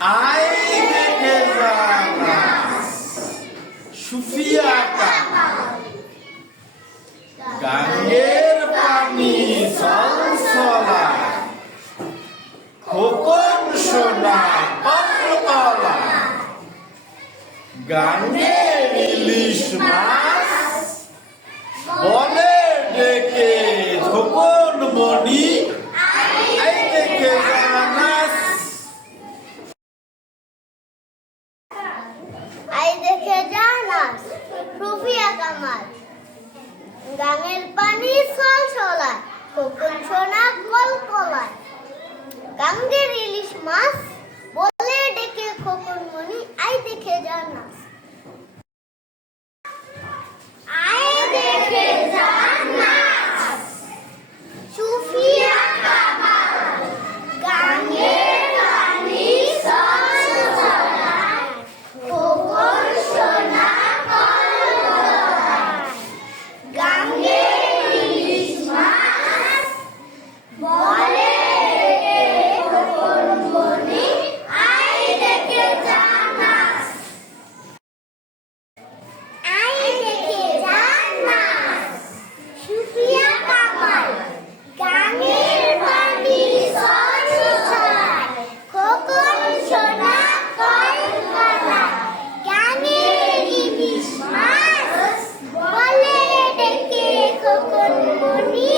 I দেখে সুফিয়া কামাল গাঙ্গের পানি সলসলা, খোকন সোনা কমলা গাঙ্গের ইলিশ মাছ বলে ডেকে মণি আই দেখে জানাস আই দেখে জানাস রুফিয়া কামাল গাঙের পানি সল সলায় খোকন সোনা কল কলায়। মাছ সকল মনি।